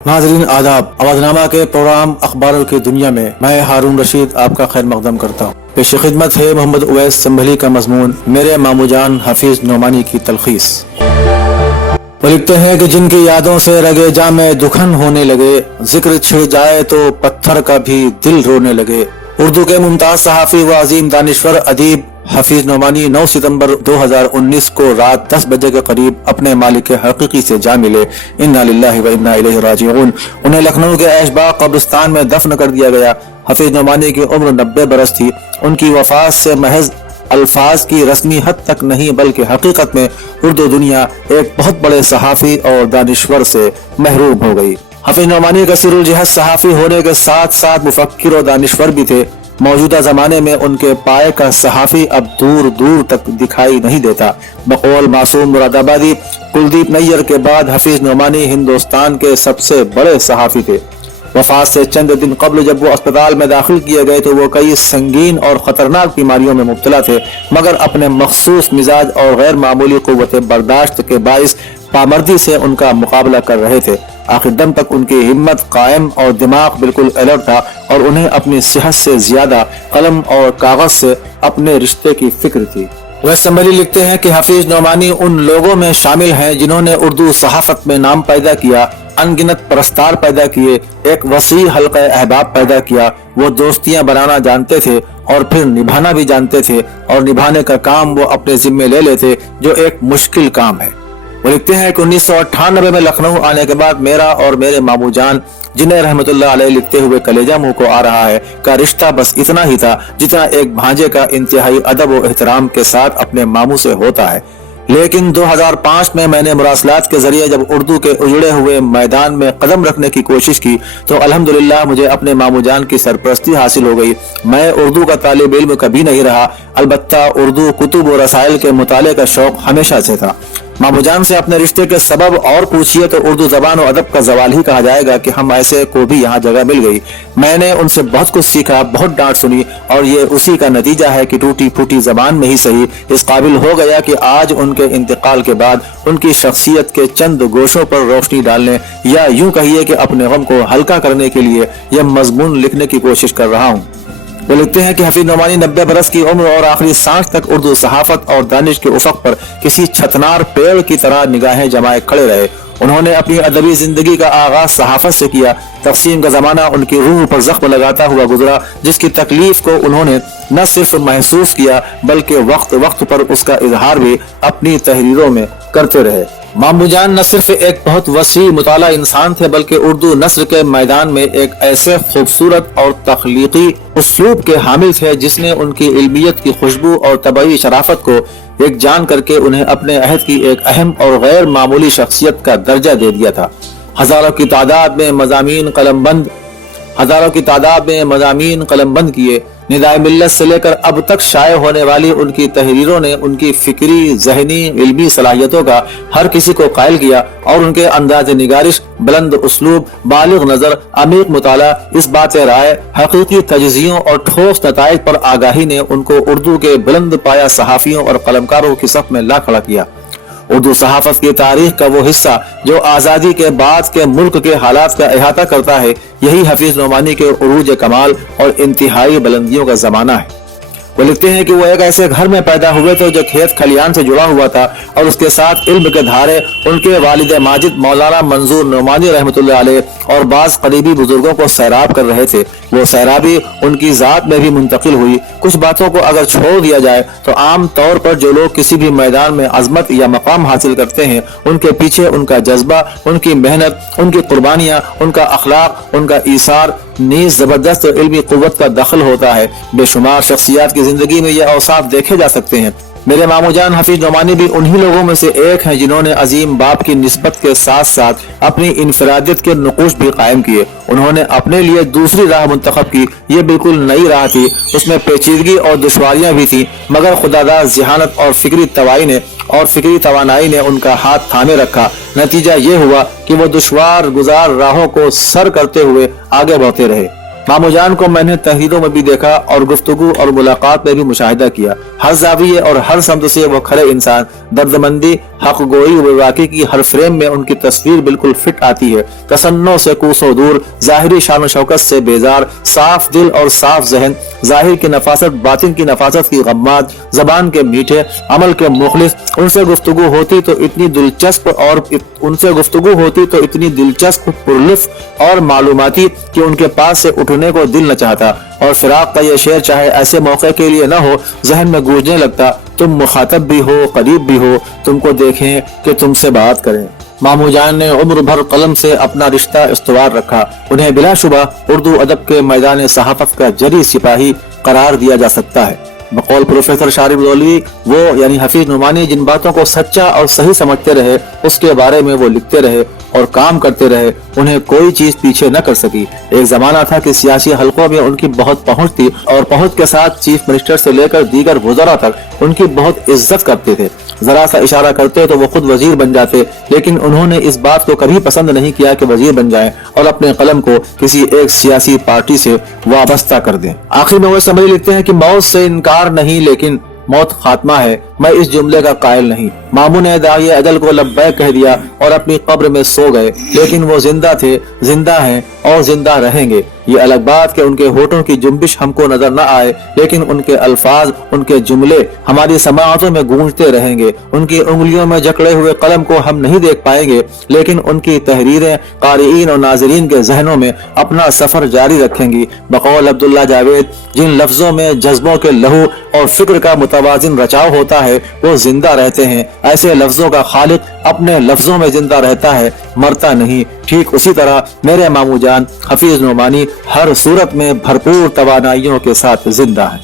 नाज़रीन आदाब। आवाज़नामा के प्रोग्राम अखबारों की दुनिया में मैं हारून रशीद आपका खैर मकदम करता हूँ। पेश खिदमत है मोहम्मद उवैस संभली का मजमून मेरे मामूजान हफीज नोमानी की तलखीस। वो लिखते हैं कि जिनकी यादों से रगे जा में दुखन होने लगे, जिक्र छिड़ जाए तो पत्थर का भी दिल रोने लगे। उर्दू के मुमताज सहाफ़ी व अजीम दानिश्वर अदीब हफीज नोमानी 9 सितंबर 2019 को रात 10 बजे के करीब अपने मालिक हकीकी से जा मिले। इन्ना लिल्लाहि व इन्ना इलैहि राजिऊन। उन्हें लखनऊ के ऐशबाग कब्रिस्तान में दफन कर दिया गया। हफीज नोमानी की उम्र 90 बरस थी। उनकी वफात से महज अल्फाज की रस्मी हद तक नहीं बल्कि हकीकत में उर्दू दुनिया एक बहुत बड़े सहाफ़ी और दानिश्वर से महरूम हो गई। हफीज नोमानी कसीरुल जिहद सहाफ़ी होने के साथ साथ मुफक्किर और दानिश्वर भी थे। मौजूदा जमाने में उनके पाए का सहाफ़ी अब दूर दूर तक दिखाई नहीं देता। बकौल मासूम मुरादाबादी कुलदीप नैयर के बाद हफीज नोमानी हिंदुस्तान के सबसे बड़े सहाफ़ी थे। वफात से चंद दिन कबल जब वो अस्पताल में दाखिल किए गए तो वो कई संगीन और ख़तरनाक बीमारियों में मुब्तला थे, मगर अपने मखसूस मिजाज और गैर मामूली क़ुव्वत बर्दाश्त के बाइस पामर्दी से उनका मुकाबला कर रहे थे। आखिर दम तक उनकी हिम्मत कायम और दिमाग बिल्कुल अलर्ट था और उन्हें अपनी सेहत से ज्यादा कलम और कागज से अपने रिश्ते की फिक्र थी। वह संभली लिखते हैं कि हफीज नोमानी उन लोगों में शामिल हैं जिन्होंने उर्दू सहाफत में नाम पैदा किया, अनगिनत परस्तार पैदा किए, एक वसी हल्का अहबाब पैदा किया। वो दोस्तियां बनाना जानते थे और फिर निभाना भी जानते थे, और निभाने का काम वो अपने जिम्मे ले लेते, जो एक मुश्किल काम है। वो लिखते हैं कि 1998 में लखनऊ आने के बाद मेरा और मेरे मामू जान, जिन्हें रहमतुल्लाह अलैह लिखते हुए कलेजा मुंह को आ रहा है, का रिश्ता बस इतना ही था जितना एक भांजे का इंतहाई अदब और एहतराम के साथ अपने मामू से होता है। लेकिन 2005 में मैंने मुरासलात के जरिए जब उर्दू के उजड़े हुए मैदान में कदम रखने की कोशिश की तो अल्हम्दुलिल्लाह मुझे अपने मामू जान की सरपरस्ती हासिल हो गई। मैं उर्दू का तालिब इल्म कभी नहीं रहा, अलबत्ता उर्दू कुतुब और रसाइल के मुताले का शौक हमेशा से था। मामू जान से अपने रिश्ते के सबब और पूछिए तो उर्दू जबान और अदब का जवाल ही कहा जाएगा कि हम ऐसे को भी यहाँ जगह मिल गई। मैंने उनसे बहुत कुछ सीखा, बहुत डांट सुनी, और ये उसी का नतीजा है कि टूटी फूटी जबान में ही सही इस काबिल हो गया कि आज उनके इंतकाल के बाद उनकी शख्सियत के चंद गोशों पर रोशनी डालने या यूं कहिए कि अपने गम को हल्का करने के लिए यह मजमून लिखने की कोशिश कर रहा हूँ। वो लिखते हैं कि हफीज नोमानी 90 बरस की उम्र और आखिरी सांस तक उर्दू सहाफत और दानिश के उफक पर किसी छतनार पेड़ की तरह निगाहें जमाए खड़े रहे। उन्होंने अपनी अदबी जिंदगी का आगाज सहाफत से किया। तक़सीम का जमाना उनकी रूह पर जख्म लगाता हुआ गुजरा, जिसकी तकलीफ को उन्होंने न सिर्फ महसूस किया बल्कि वक्त वक्त पर उसका इजहार भी अपनी तहरीरों में करते रहे। मामू जान न सिर्फ एक बहुत वसी मुताला इंसान थे बल्कि उर्दू नस्र के मैदान में एक ऐसे खूबसूरत और तख्लीकी उसलूब के हामिल थे जिसने उनकी इल्मियत की खुशबू और तबई शराफत को एक जान करके उन्हें अपने अहद की एक अहम और गैर मामूली शख्सियत का दर्जा दे दिया था। हजारों की तादाद में मज़ामीन कलमबंद किए। निदाए मिल्लत से लेकर अब तक शाये होने वाली उनकी तहरीरों ने उनकी फिक्री, ज़हनी, इल्मी सलाहियतों का हर किसी को कायल किया, और उनके अंदाज़ निगारिश, बुलंद उसलूब, बालिग नजर, अमीक मुताला, इस बात राय, हकीकी तजज़ियों और ठोस नताइज पर आगाही ने उनको उर्दू के बुलंद पाया सहाफ़ियों और कलमकारों की सफ में ला खड़ा किया। उर्दू सहाफत की तारीख का वो हिस्सा जो आज़ादी के बाद के मुल्क के हालात का अहाता करता है, यही हफीज नोमानी के उरूज कमाल और इंतहाई बुलंदियों का जमाना है। वो लिखते हैं कि वो एक ऐसे घर में पैदा हुए थे जो खेत खलियान से जुड़ा हुआ था, और उसके साथ इल्म के धारे उनके वालिद माजिद मौलाना मंजूर नोमानी रहमतुल्लाह अलैह और बाज करीबी बुजुर्गों को सैराब कर रहे थे। वो सैराबी उनकी जात में भी मुंतकिल हुई। कुछ बातों को अगर छोड़ दिया जाए तो आम तौर पर जो लोग किसी भी मैदान में अजमत या मकाम हासिल करते हैं, उनके पीछे उनका जज्बा, उनकी मेहनत, उनकी कुर्बानियाँ, उनका अखलाक, उनका ईसार नीज जबरदस्त इल्मी कुव्वत का दखल होता है। बेशुमार शख्सियात की जिंदगी में ये औसाफ देखे जा सकते हैं। मेरे मामू जान हफीज नोमानी भी उन्हीं लोगों में से एक हैं जिन्होंने अजीम बाप की निस्बत के साथ साथ अपनी इनफरादियत के नुकूश भी कायम किए। उन्होंने अपने लिए दूसरी राह मुंतखब की। ये बिल्कुल नई राह थी, उसमें पेचीदगी और दुश्वारियां भी थी, मगर खुदादार ज़हानत और फिक्री तवानाई ने उनका हाथ थामे रखा। नतीजा ये हुआ कि वो दुश्वार गुजार राहों को सर करते हुए आगे बढ़ते रहे। मामू जान को मैंने तहरीरों में भी देखा और गुफ्तगू और मुलाकात में भी मुशाहिदा किया। हर जाविये और हर समत से वो खरे इंसान, दर्दमंदी, हक गोई व वाक़ई की हर फ्रेम में उनकी तस्वीर बिल्कुल फिट आती है। तसन्नो से कोसों दूर, ज़ाहिरी शान व शौकत से बेजार, साफ दिल और साफ जहन, ज़ाहिर की नफासत बातिन की नफासत की गम्मात, ज़बान के मीठे, अमल के मुखलिस। उनसे गुफ्तगू होती तो इतनी दिलचस्प पुरलुत्फ और मालूमाती कि उनके पास से उठने को दिल न चाहता। और फिराक का ये शेर चाहे ऐसे मौके के लिए न हो, जहन में गूंजने लगता। तुम मुखातब भी हो, करीब भी हो, तुमको देखें कि तुमसे बात करें। मामू जान ने उम्र भर कलम से अपना रिश्ता इस्तवार रखा। उन्हें बिलाशुबा उर्दू अदब के मैदान सहाफत का जरी सिपाही करार दिया जा सकता है। बकौल प्रोफेसर शारिब दौलवी, वो यानी हफीज नुमानी जिन बातों को सच्चा और सही समझते रहे, उसके बारे में वो लिखते रहे और काम करते रहे। उन्हें कोई चीज पीछे न कर सकी। एक जमाना था कि सियासी हलकों में उनकी बहुत पहुंच थी और पहुंच के साथ चीफ मिनिस्टर से लेकर दीगर वुज़रा तक उनकी बहुत इज्जत करते थे। जरा सा इशारा करते तो वो खुद वजीर बन जाते, लेकिन उन्होंने इस बात को कभी पसंद नहीं किया कि वजीर बन जाएं और अपने कलम को किसी एक सियासी पार्टी से वाबस्ता कर दें। आखिर में वो समझ लिखते हैं कि मौत से इनकार नहीं, लेकिन मौत खात्मा है। मैं इस जुमले का कायल नहीं। मामू ने दाई अजल को लब्बैक कह दिया और अपनी कब्र में सो गए, लेकिन वो जिंदा थे, जिंदा हैं और जिंदा रहेंगे। ये अलग बात कि उनके होठों की जुम्बिश हमको नजर न आए, लेकिन उनके अल्फाज, उनके जुमले हमारी समाअतों में गूंजते रहेंगे। उनकी उंगलियों में जकड़े हुए कलम को हम नहीं देख पाएंगे, लेकिन उनकी तहरीरें क़ारिईन और नाज़रीन के जहनों में अपना सफर जारी रखेंगी। बकौल अब्दुल्ला जावेद, जिन लफ्जों में जज्बों के लहू और फिक्र का मुतवाजिन रचाव होता है, वो जिंदा रहते हैं। ऐसे लफ्जों का खालिक अपने लफ्जों में जिंदा रहता है, मरता नहीं। ठीक उसी तरह मेरे मामू जान हफीज नुमानी हर सूरत में भरपूर तवानाइयों के साथ जिंदा है।